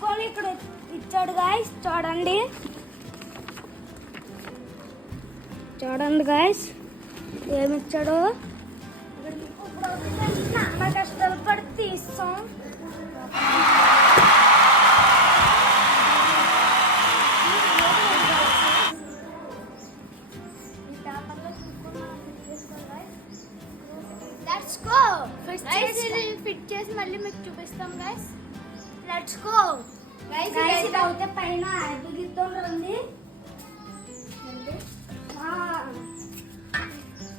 తీసుకొని ఇక్కడ ఇచ్చాడు గాయస్. చూడండి గాయస్ ఏమి ఇచ్చాడు. నాన్న కష్టాలు పడి తీస్తాం. Let's go. ఫిట్ చేసి మళ్ళీ మీకు చూపిస్తాం గైస్. Let's go guys. ఇది అయితే పైన బిగితో ఉంది.